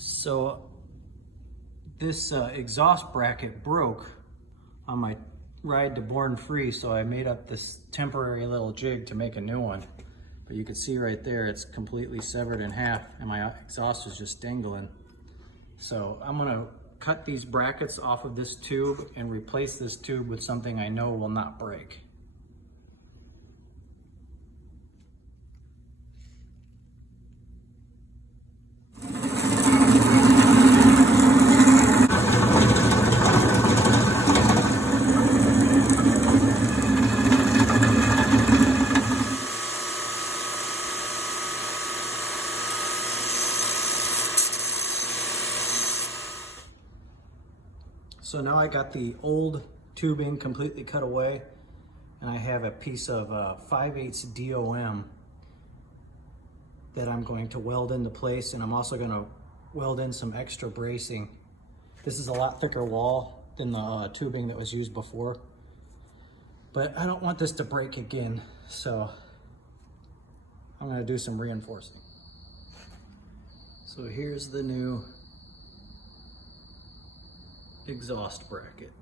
So this exhaust bracket broke on my ride to Born Free, so I made up this temporary little jig to make a new one. But you can see right there, it's completely severed in half and my exhaust is just dangling. So I'm gonna cut these brackets off of this tube and replace this tube with something I know will not break. So now I got the old tubing completely cut away, and I have a piece of 5/8 DOM that I'm going to weld into place, and I'm also going to weld in some extra bracing. This is a lot thicker wall than the tubing that was used before, but I don't want this to break again, so I'm going to do some reinforcing. So here's the new exhaust bracket.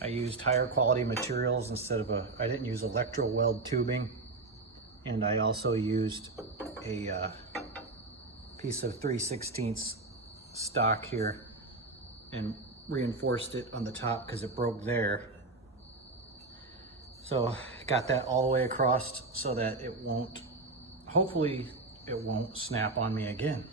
I used higher quality materials instead of I didn't use electro weld tubing, and I also used a piece of 3/16 stock here and reinforced it on the top because it broke there. So got that all the way across so that it won't, hopefully it won't snap on me again.